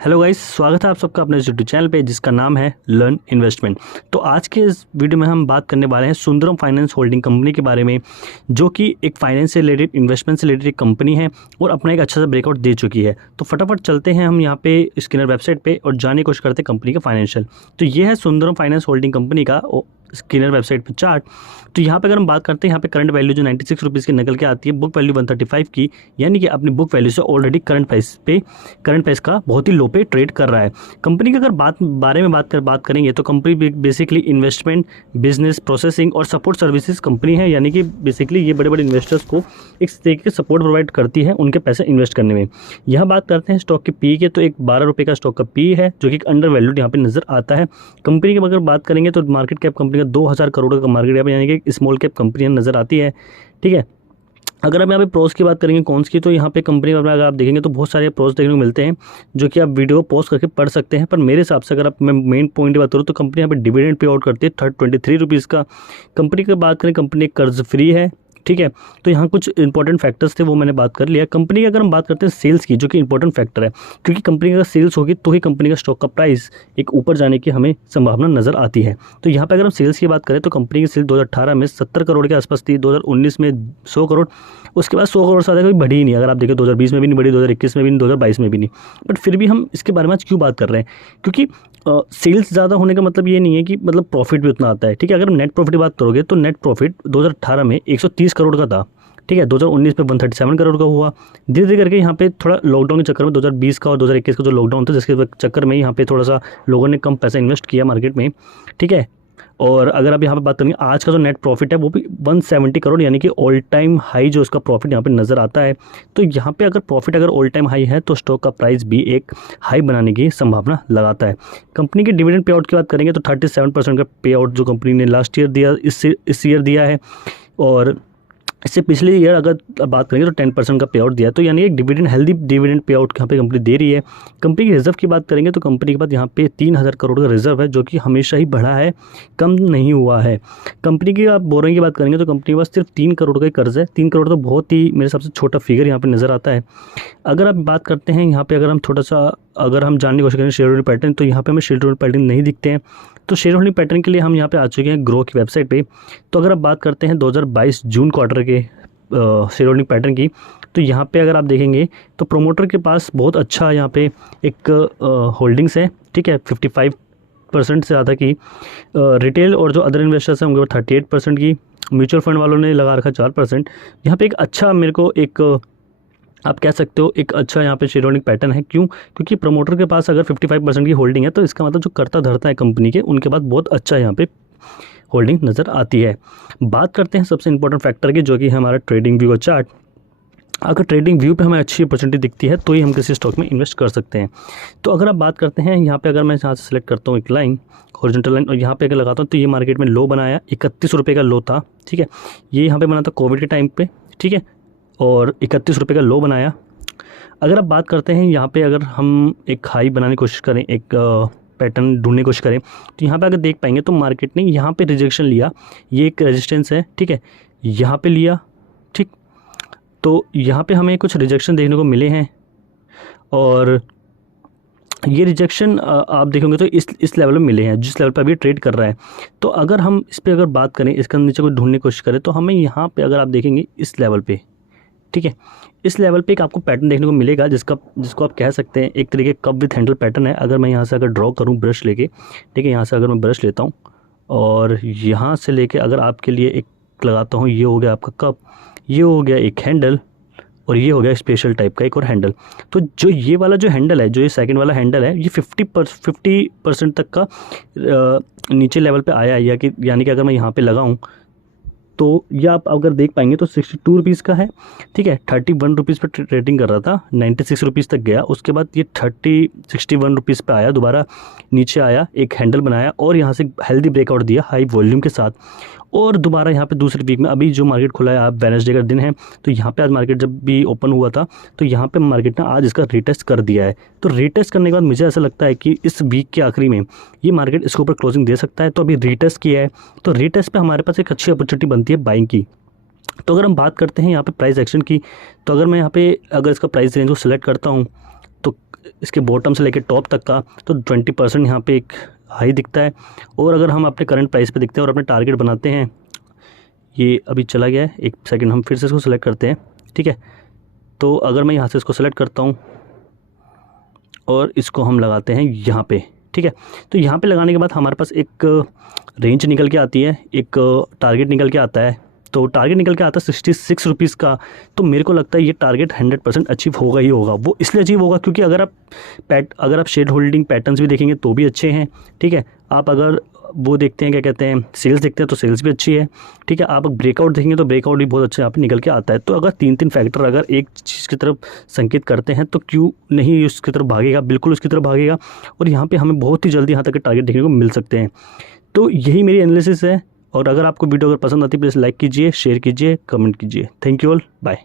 Hello guys, स्वागत है आप सबका अपने यूट्यूब चैनल पे जिसका नाम है लर्न इन्वेस्टमेंट। तो आज के इस वीडियो में हम बात करने वाले हैं सुंदरम फाइनेंस होल्डिंग कंपनी के बारे में, जो कि एक फाइनेंस से रिलेटेड, इन्वेस्टमेंट से रिलेटेड एक कंपनी है और अपना एक अच्छा सा ब्रेकआउट दे चुकी है। तो फटाफट चलते हैं हम यहाँ पे स्किनर वेबसाइट पे और जानने की कोशिश करते हैं कंपनी का फाइनेंशियल। तो ये है सुंदरम फाइनेंस होल्डिंग कंपनी का स्किनर वेबसाइट पर चार्ट। तो यहाँ पे अगर हम बात करते हैं, यहाँ पे करंट वैल्यू जो 96 रुपीज़ की निकल के आती है, बुक वैल्यू 135 की, यानी कि अपनी बुक वैल्यू से ऑलरेडी करंट प्राइस का बहुत ही लो पे ट्रेड कर रहा है। कंपनी की अगर बारे में बात करेंगे तो company basically investment, business, processing और सपोर्ट सर्विसेज कंपनी है, यानी कि बेसिकली ये बड़े बड़े इन्वेस्टर्स को एक तरीके के सपोर्ट प्रोवाइड करती है उनके पैसे इन्वेस्ट करने में। यहाँ बात करते हैं स्टॉक के पी के, तो एक 12 रुपये का स्टॉक का पी है जो कि एक अंडर वैल्यूड यहाँ पे नजर आता है। कंपनी की अगर बात करेंगे तो मार्केट कैप कंपनी का 2000 करोड़ का मार्केट कैप, यानी कि स्मॉल कैप कंपनी नजर आती है। ठीक है, अगर हम यहाँ पे प्रोस की बात करेंगे, कॉन्स की, तो यहाँ पे कंपनी में अगर आप देखेंगे तो बहुत सारे प्रोस देखने को मिलते हैं जो कि आप वीडियो को पॉज करके पढ़ सकते हैं। पर मेरे हिसाब से अगर मैं मेन पॉइंट की बात करूँ तो कंपनी यहाँ पे डिविडेंड पे आउट करती है 23 रुपीज़ का। कंपनी की बात करें, कंपनी कर्ज फ्री है। ठीक है, तो यहाँ कुछ इंपॉर्टेंट फैक्टर्स थे वो मैंने बात कर लिया। कंपनी की अगर हम बात करते हैं सेल्स की, जो कि इंपॉर्टेंट फैक्टर है, क्योंकि कंपनी की अगर सेल्स होगी तो ही कंपनी का स्टॉक का प्राइस एक ऊपर जाने की हमें संभावना नजर आती है। तो यहाँ पे अगर हम सेल्स की बात करें तो कंपनी की सेल्स 2018 में 70 करोड़ के आसपास थी, 2019 में 100 करोड़, उसके बाद 100 करोड़ से ज़्यादा कभी बढ़ी ही नहीं। अगर आप देखें 2020 में भी नहीं बढ़ी, 2021 में भी नहीं, 2022 में भी नहीं। बट फिर भी हम इसके बारे में आज क्यों बात कर रहे हैं? क्योंकि सेल्स ज़्यादा होने का मतलब ये नहीं है कि मतलब प्रॉफिट भी उतना आता है। ठीक है, अगर नेट प्रॉफिट की बात करोगे तो नेट प्रॉफिट 2018 में 130 करोड़ का था। ठीक है, 2019 में 137 करोड़ का हुआ। धीरे धीरे करके यहाँ पे थोड़ा लॉकडाउन के चक्कर में 2020 का और 2021 का जो लॉकडाउन था, जिसके चक्कर में यहाँ पे थोड़ा सा लोगों ने कम पैसा इन्वेस्ट किया मार्केट में। ठीक है, और अगर आप यहाँ पे बात करेंगे, आज का जो नेट प्रॉफिट है वो भी 170 करोड़, यानी कि ऑल टाइम हाई जो उसका प्रॉफिट यहाँ पे नज़र आता है। तो यहाँ पे अगर प्रॉफिट अगर ऑल टाइम हाई है तो स्टॉक का प्राइस भी एक हाई बनाने की संभावना लगाता है। कंपनी के डिविडेंड पे आउट की बात करेंगे तो 37% का पे आउट जो कंपनी ने लास्ट ईयर दिया, इस ईयर दिया है, और इससे पिछले ईयर अगर बात करेंगे तो 10% का पे आउट दिया। तो यानी एक dividend, healthy dividend pay out यहाँ पे कंपनी दे रही है। कंपनी की रिजर्व की बात करेंगे तो कंपनी के पास यहाँ पे 3000 करोड़ का रिजर्व है, जो कि हमेशा ही बढ़ा है, कम नहीं हुआ है। कंपनी की आप बोरोइंग की बात करेंगे तो कंपनी के पास सिर्फ 3 करोड़ का ही कर्ज है। 3 करोड़ तो बहुत ही मेरे हिसाब से छोटा फिगर यहाँ पर नज़र आता है। अगर आप बात करते हैं यहाँ पर, अगर हम थोड़ा सा अगर हम जानने की कोशिश करें शेयर होल्डिंग पैटर्न, तो यहाँ पर हमें शेयर होल्डिंग पैटर्न नहीं दिखते हैं। तो शेयर होल्डिंग पैटर्न के लिए हम यहाँ पे आ चुके हैं ग्रो की वेबसाइट पे। तो अगर आप बात करते हैं 2022 जून क्वार्टर के शेयर होल्डिंग पैटर्न की, तो यहाँ पे अगर आप देखेंगे तो प्रोमोटर के पास बहुत अच्छा यहाँ पे एक होल्डिंग्स है। ठीक है, 55% से ज़्यादा की। रिटेल और जो अदर इन्वेस्टर्स हैं उनके पास 38% की। म्यूचुअल फंड वालों ने लगा रखा 4%। यहाँ पे एक अच्छा, मेरे को एक आप कह सकते हो एक अच्छा यहाँ पे शेयर होल्डिंग पैटर्न है। क्यों? क्योंकि प्रमोटर के पास अगर 55% की होल्डिंग है तो इसका मतलब जो करता धरता है कंपनी के, उनके पास बहुत अच्छा यहाँ पे होल्डिंग नज़र आती है। बात करते हैं सबसे इंपॉर्टेंट फैक्टर की, जो कि है हमारा ट्रेडिंग व्यू का चार्ट। अगर ट्रेडिंग व्यू पे हमें अच्छी अपॉर्चुनिटी दिखती है तो ही हम किसी स्टॉक में इन्वेस्ट कर सकते हैं। तो अगर आप बात करते हैं यहाँ पे, अगर मैं यहाँ से सिलेक्ट करता हूँ एक लाइन, हॉरिजॉन्टल लाइन, और यहाँ पे अगर लगाता हूँ तो ये मार्केट में लो बनाया 31 रुपये का लो था। ठीक है, ये यहाँ पे बना था कोविड के टाइम पे। ठीक है, और 31 रुपये का लो बनाया। अगर आप बात करते हैं यहाँ पे, अगर हम एक हाई बनाने की कोशिश करें, एक पैटर्न ढूंढने की कोशिश करें, तो यहाँ पे अगर देख पाएंगे तो मार्केट ने यहाँ पे रिजेक्शन लिया, ये एक रेजिस्टेंस है। ठीक है, यहाँ पे लिया। ठीक, तो यहाँ पे हमें कुछ रिजेक्शन देखने को मिले हैं, और ये रिजेक्शन आप देखोगे तो इस लेवल में मिले हैं, जिस लेवल पर अभी ट्रेड कर रहा है। तो अगर हम इस पर अगर बात करें, इसके नीचे को ढूंढने की कोशिश करें, तो हमें यहाँ पर अगर आप देखेंगे इस लेवल पर, ठीक है, इस लेवल पे एक आपको पैटर्न देखने को मिलेगा जिसको आप कह सकते हैं एक तरीके कप विथ हैंडल पैटर्न है। अगर मैं यहाँ से अगर ड्रॉ करूँ ब्रश लेके, ठीक है, यहाँ से अगर मैं ब्रश लेता हूँ और यहाँ से लेके अगर आपके लिए एक लगाता हूँ, ये हो गया आपका कप, ये हो गया एक हैंडल, और ये हो गया स्पेशल टाइप का एक और हैंडल। तो जो ये वाला जो हैंडल है, जो ये सेकंड वाला हैंडल है, ये 50% तक का नीचे लेवल पे आया है, यानी कि अगर मैं यहाँ पे लगाऊँ तो ये आप अगर देख पाएंगे तो 62 रुपीज़ का है। ठीक है, 31 रुपीज़ पर ट्रेडिंग कर रहा था, 96 रुपीज़ तक गया, उसके बाद ये 61 रुपीज़ पे आया, दोबारा नीचे आया, एक हैंडल बनाया और यहाँ से हेल्दी ब्रेकआउट दिया हाई वॉल्यूम के साथ, और दोबारा यहाँ पे दूसरे वीक में, अभी जो मार्केट खुला है, आप वेडनेसडे का दिन है, तो यहाँ पे आज मार्केट जब भी ओपन हुआ था तो यहाँ पे मार्केट ने आज इसका रीटेस्ट कर दिया है। तो रीटेस्ट करने के बाद मुझे ऐसा लगता है कि इस वीक के आखिरी में ये मार्केट इसके ऊपर क्लोजिंग दे सकता है। तो अभी रीटेस्ट किया है, तो रीटेस्ट पे हमारे पास एक अच्छी अपॉर्चुनिटी बनती है बाइंग की। तो अगर हम बात करते हैं यहाँ पे प्राइस एक्शन की, तो अगर मैं यहाँ पे अगर इसका प्राइस रेंज को सिलेक्ट करता हूँ तो इसके बॉटम से लेकर टॉप तक का, तो 20% यहाँ पे एक हाई दिखता है। और अगर हम अपने करंट प्राइस पे दिखते हैं और अपने टारगेट बनाते हैं, ये अभी चला गया है, एक सेकंड हम फिर से इसको सेलेक्ट करते हैं, ठीक है। तो अगर मैं यहाँ से इसको सेलेक्ट करता हूँ और इसको हम लगाते हैं यहाँ पे, ठीक है। तो यहाँ पे लगाने के बाद हमारे पास एक रेंज निकल के आती है, एक टारगेट निकल के आता है। तो टारगेट निकल के आता है 66 रुपीज़ का। तो मेरे को लगता है ये टारगेट 100% अचीव होगा ही होगा। वो इसलिए अचीव होगा क्योंकि अगर आप शेयर होल्डिंग पैटर्न्स भी देखेंगे तो भी अच्छे हैं, ठीक है। आप अगर वो देखते हैं, क्या कहते हैं, सेल्स देखते हैं तो सेल्स भी अच्छी है, ठीक है। आप ब्रेकआउट देखेंगे तो ब्रेकआउट भी बहुत अच्छा यहाँ पे निकल के आता है। तो अगर 3 फैक्टर अगर एक चीज़ की तरफ संकेत करते हैं तो क्यों नहीं उसकी तरफ भागेगा, बिल्कुल उसकी तरफ भागेगा। और यहाँ पे हमें बहुत ही जल्दी यहाँ तक के टारगेट देखने को मिल सकते हैं। तो यही मेरी एनालिसिस है। और अगर आपको वीडियो अगर पसंद आती है प्लीज़ लाइक कीजिए, शेयर कीजिए, कमेंट कीजिए। Thank you all, bye.